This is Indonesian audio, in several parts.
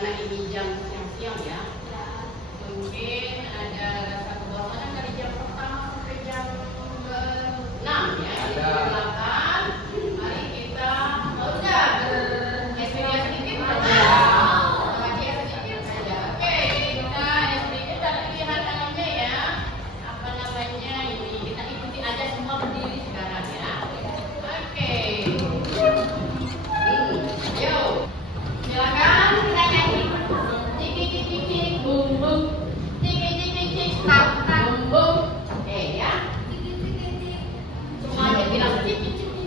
karena ini jam siang-siang ya. Mungkin ada satu golongan dari jam pertama sampai jam ke-6 ya. Silakan. Mari kita udah bersedia sedikit saja. Bersedia sedikit saja. Oke, kita sedikit tapi lihat tangannya ya. Apa namanya ini? Kita ikuti aja semua berdiri sekarang ya. Oke. Yuk. Silakan kita nyanyi. Ciki ciki ciki bum bum. Ciki ciki ciki tak tak bum bum. Oke ya. Semuanya bilang ciki ciki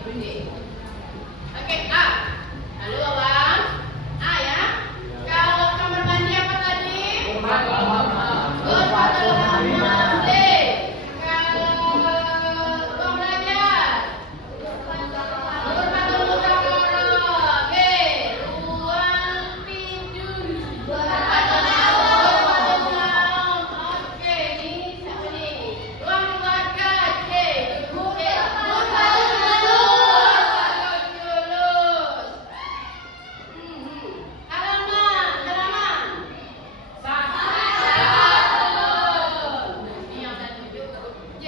Oke, A. Lalu Wawan. A ya. Kalau kamar mandi apa tadi? Berpatah kamar. B. Kalau ruang belajar. Berpatah mutara. B. Ruang tidur. Berpatah malam. Oke, ini siapa nih? Ruang keluarga. C.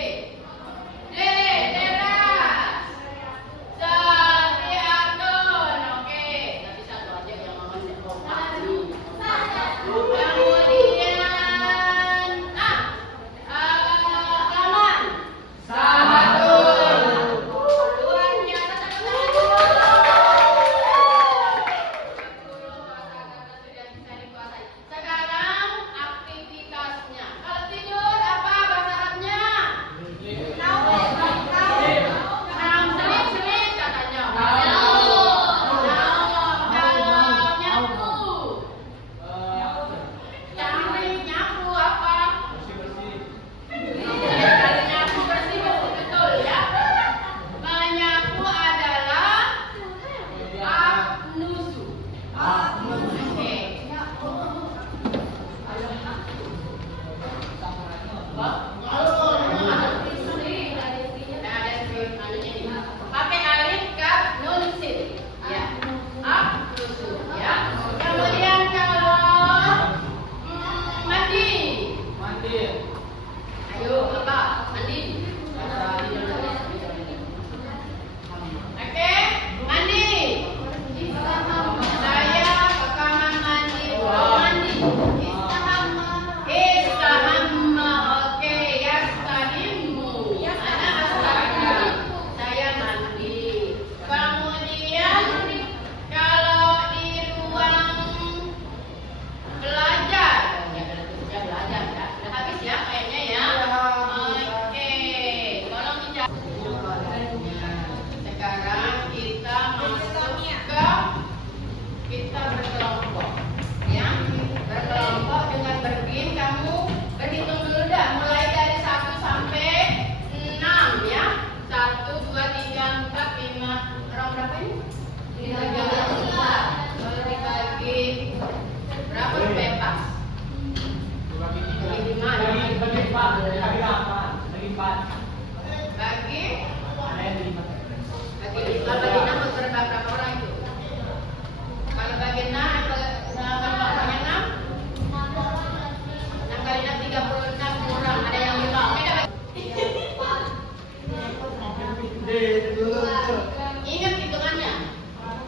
Ingat hitungannya.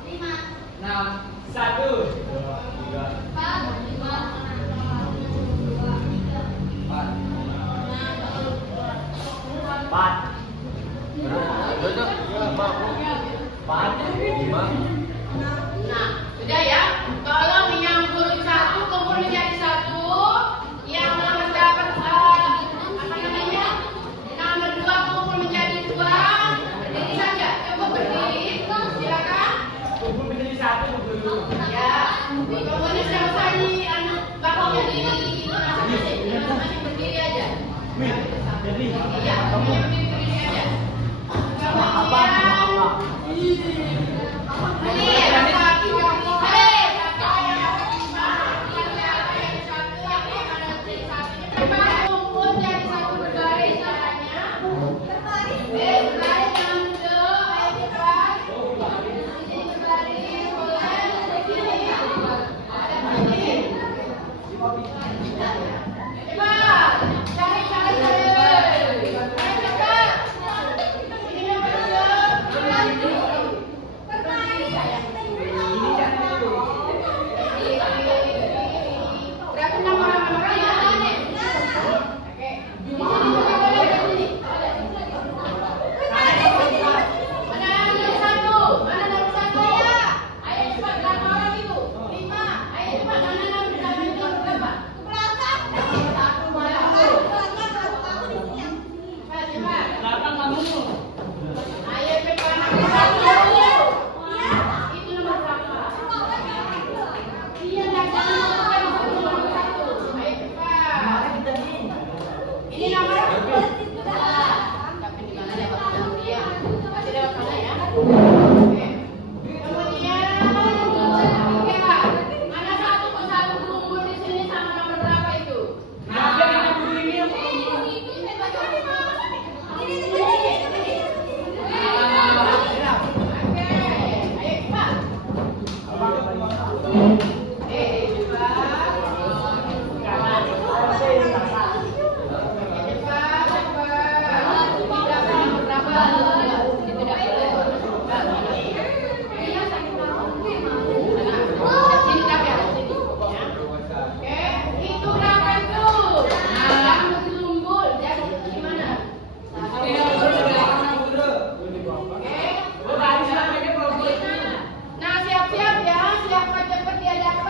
5. Nah, sudah ya. Tolong yang huruf 1 kumpul menjadi 1. Yang nomor dapat apa namanya? Nomor 2 kumpul menjadi 2. Berdiri saja. Coba berdiri. Silakan. Kumpul menjadi 1 dulu. Ya. Kemudian selesai bahunya di masing-masing berdiri aja. Jadi Iya, semuanya berdiri aja. Cari Oke. Kemudian tiga. Mana satu persatu kumpul di sini sama nomor berapa itu? Nah, dia kita beli ini yang Nah, siap-siap ya, siapa cepat diadakan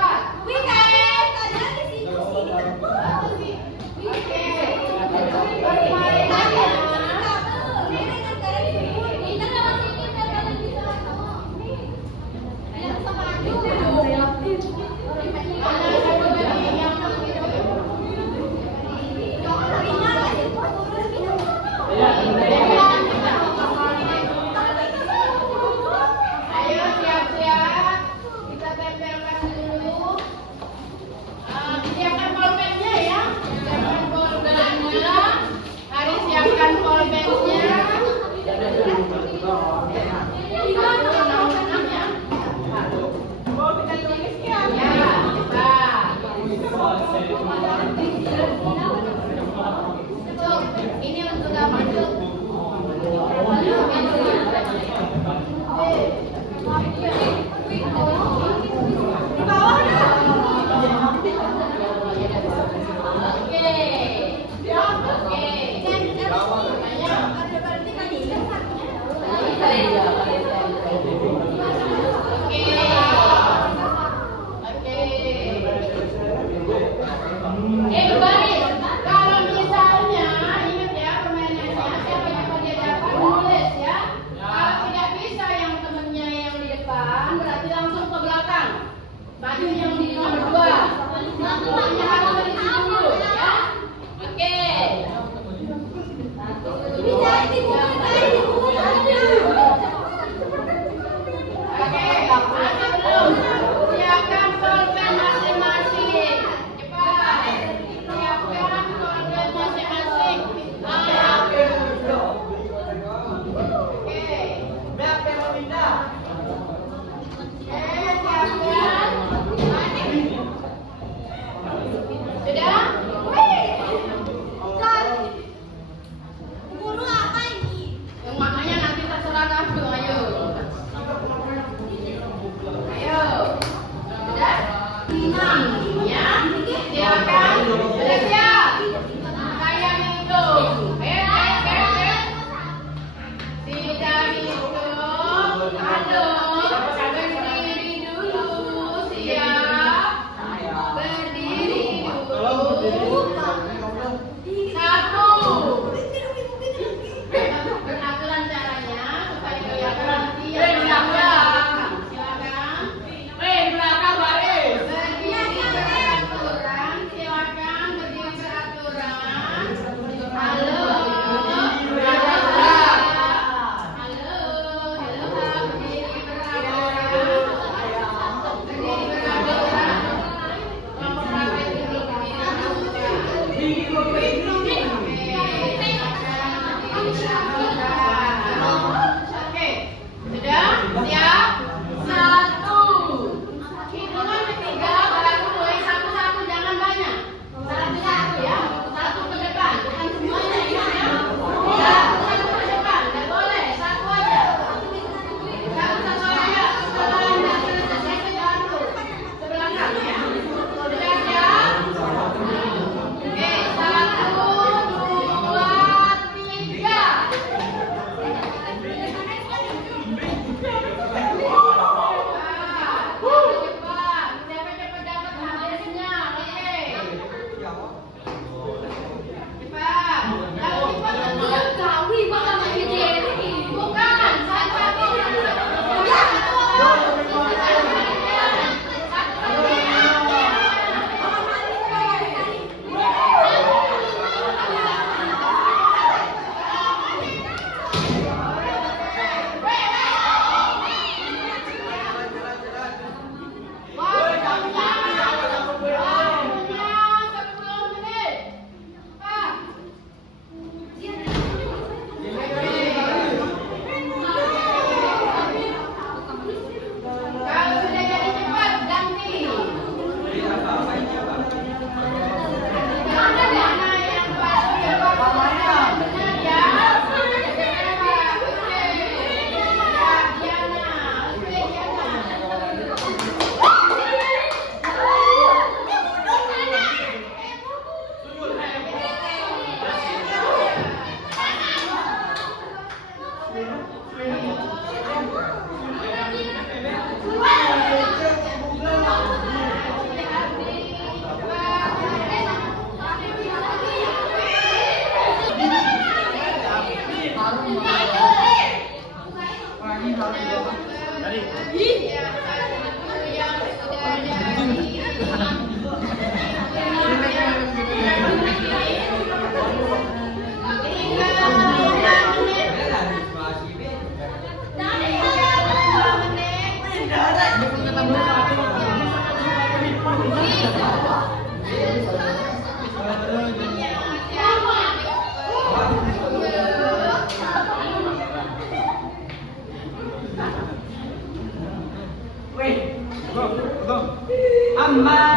Amma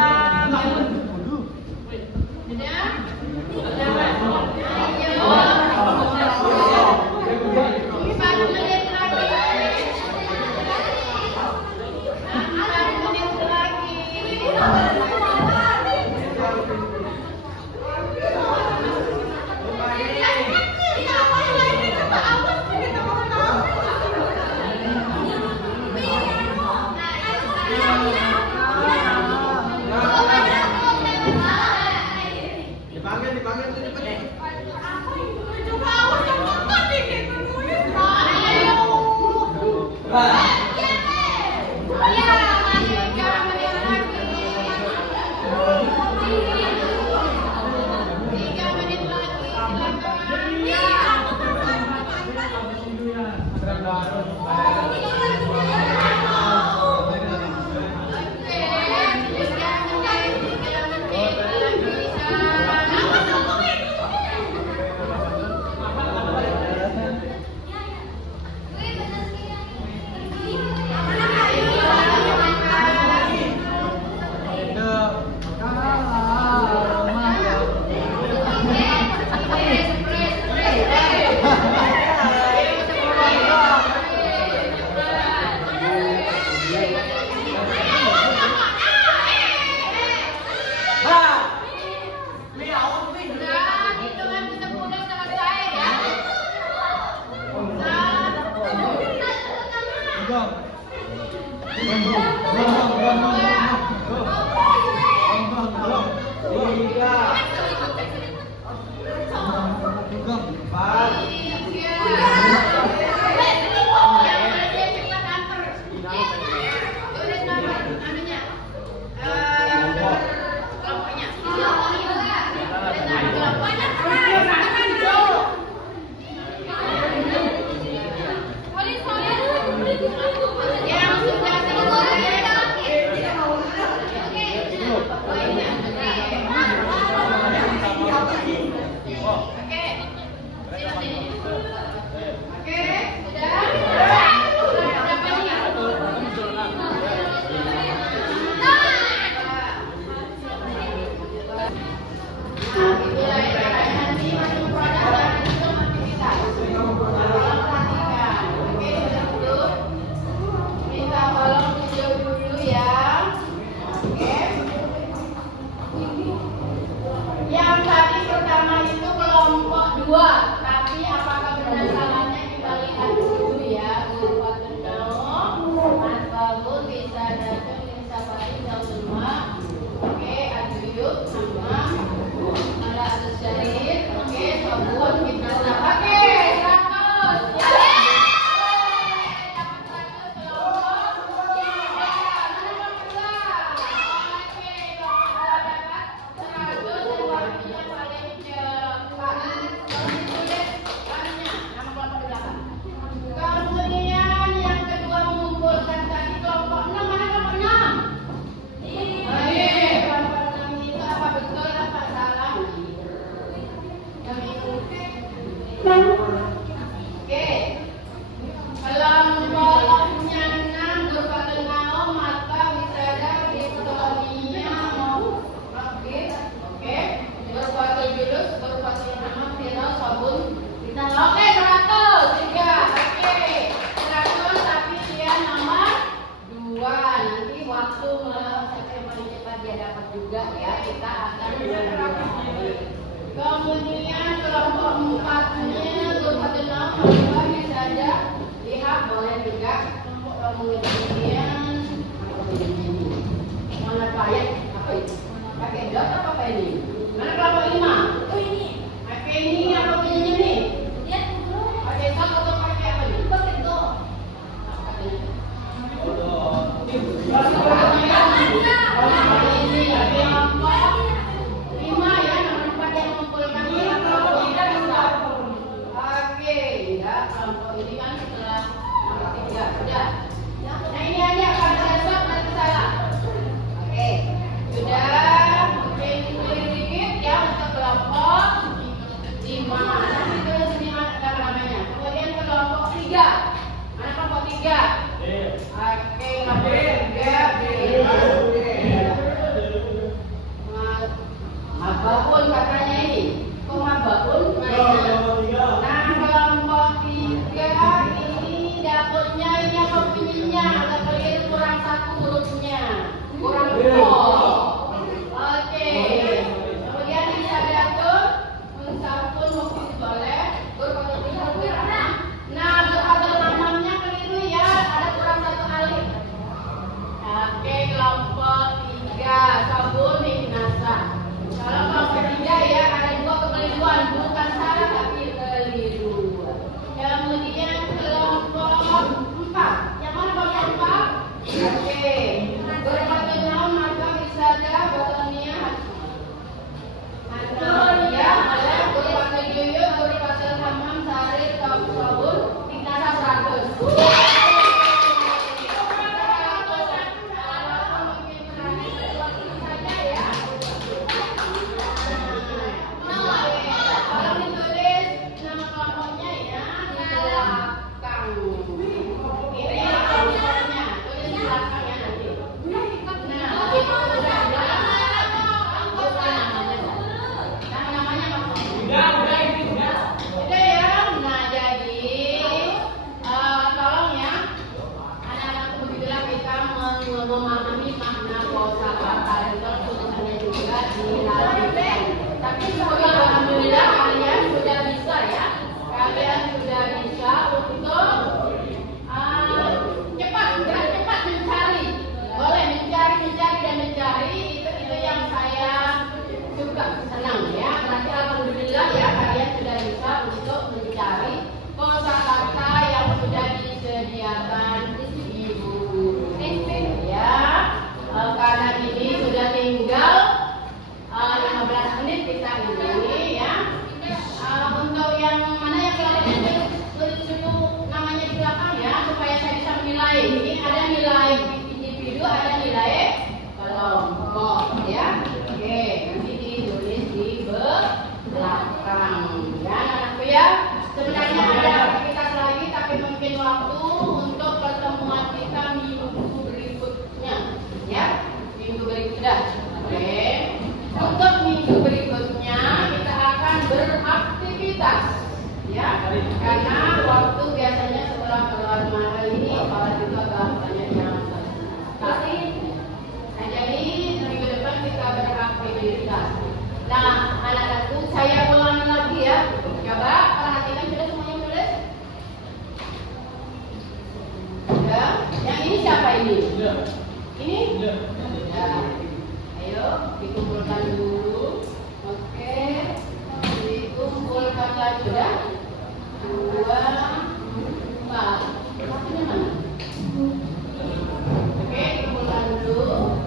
bangun. Kemudian mana kayak apa itu? Pakai dot apa ini? Mana kelompok 5? Oh ini. Pakai ini apa punya ini? Lihat dulu. Pakai dot atau pakai apa ini? Pakai dot. Ini ada kelompok 5 ya, nomor 4 yang mengumpulkan kelompok kita bisa. Oke, ya kelompok ini kan setelah nomor 3 sudah. Nah ini aja pada dasar nanti salah. Oke, sudah mungkin clear dikit ya untuk kelompok 5. Nanti terus ini ada namanya. Kemudian kelompok 3. Mana kelompok 3? Oke, kelompok 3. Mabakun katanya ini. Kok mabakun? Nah, kelompok 3 ini dapurnya ini apa bunyinya? Agak keliru, kurang 1 hurufnya. Kurang 0. Oke. Kemudian bisa diatur mensabun mungkin boleh. Nah, berhasil namanya keliru ya. Ada kurang 1 alif. Oke, kelompok 3 sabun minasa. Kalau kelompok 3 ya ada 2 kekeliruan, bukan salah tapi keliru. Kemudian kelompok 4. Yang mana kelompok 4? Oke. Berbagai naon maka bisa ada botolnya. Ya, ada berbagai juyuk, berbagai hamam, sari, sabun, minasa 100. Memahami makna kosakata dan tulisannya juga dilatih. Tapi semoga alhamdulillah kalian sudah bisa ya. Kalian sudah bisa untuk cepat mencari. Boleh mencari dan mencari itu yang saya suka, senang ya. Berarti alhamdulillah ya kalian sudah bisa untuk mencari kosakata yang sudah disediakan ibu ya. Karena ini sudah tinggal 15 menit kita ini ya. Untuk yang mana yang kalian tulis dulu namanya di belakang ya supaya saya bisa menilai. Ini ada nilai individu, ada nilai kelompok ya. Oke, nanti ditulis di belakang ya anakku ya. Sebenarnya ada aktivitas lagi tapi mungkin waktu untuk pertemuan kita minggu berikutnya ya. Minggu berikutnya. Oke. Untuk minggu berikutnya kita akan beraktivitas ya. Karena waktu biasanya setelah keluar mahal ini kepala juga gampangnya yang tapi jadi minggu depan kita beraktivitas. Nah, anak-anakku saya ulangi lagi ya. Coba perhatikan sudah semuanya tulis. Ya, yang ini siapa ini? Ini? Ya. Ayo dikumpulkan dulu. Oke, dikumpulkan lagi sudah. 2, 4. Satunya mana? Oke, dikumpulkan dulu.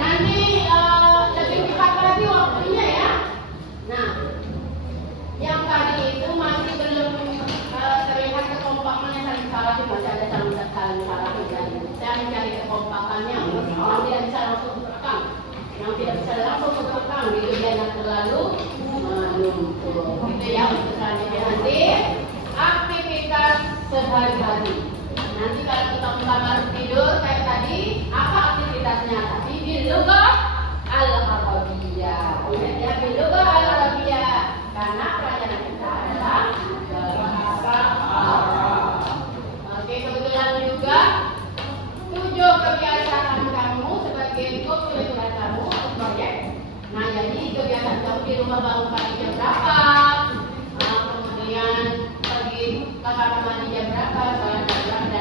Nanti lebih cepat lagi waktunya ya. Nah, yang tadi itu masih belum terlihat kekompakan yang saling salah, masih ada saling salah ya. Saya mencari kekompakannya, yang tidak bisa langsung terekam, yang tidak bisa langsung terekam, gitu dia terlalu menumpuk. Gitu ya untuk selanjutnya nanti aktivitas sehari-hari. Nanti kalau kita kamar tidur kayak tadi, apa aktivitasnya? Tadi di lugah al-arabiyah. Ya di lugah al-arabiyah. Karena pelajaran kita adalah bahasa Arab. Oke, kebetulan juga 7 kebiasaan kamu sebagai curriculum kamu untuk proyek. Nah, jadi kegiatan kamu di rumah bangun pagi jam berapa? Kemudian pergi kamar mandi jam berapa? Sholat jam berapa?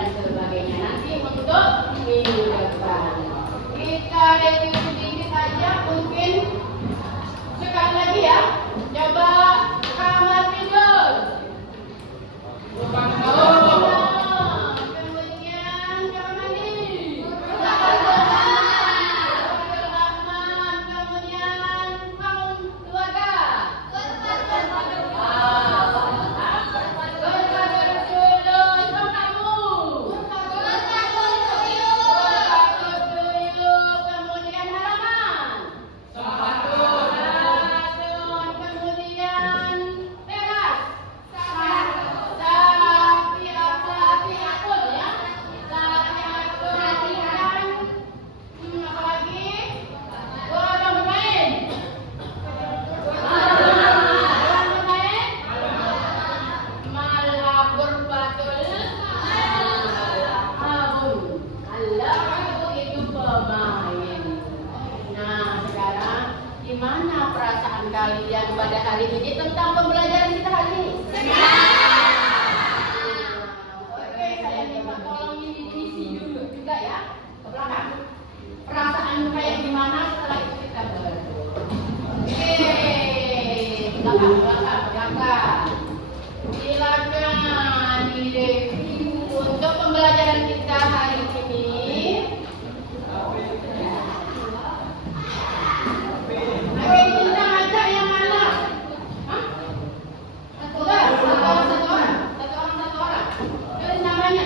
Tulis namanya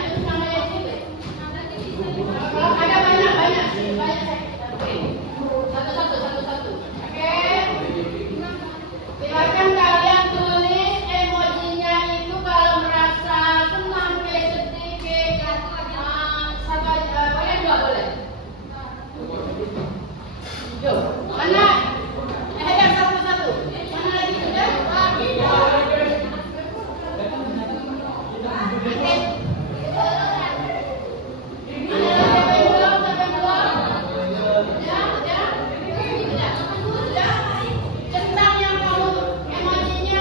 sini. Kalau ada banyak. Oke. Satu. Oke. Silakan kalian tulis emojinya itu kalau merasa senang, sedih, boleh dua boleh. Yuk, mana? Yang satu. Mana lagi sudah? Tentang yang kamu emosinya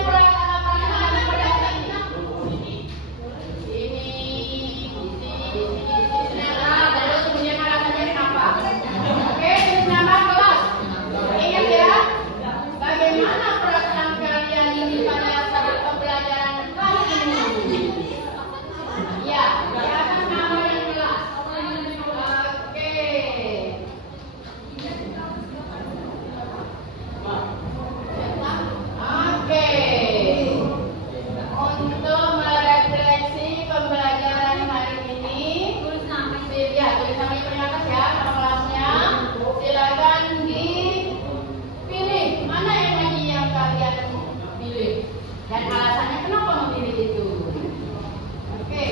bagaimana perasaan kalian ini pada saat pembelajaran kali ini? Ya, akan nama yang jelas. Oke. Untuk merefleksi pembelajaran hari ini, tulis namanya paling atas ya, nama kelasnya. Silakan dipilih mana emoji yang kalian pilih dan alasannya kenapa memilih itu. Oke.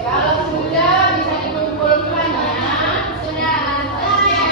Kalau sudah bisa dikumpulkan ya. Sudah. Oke.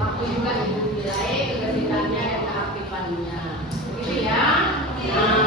Waktu juga dinilai ketertibannya dan keaktifannya. Gitu ya. Nah,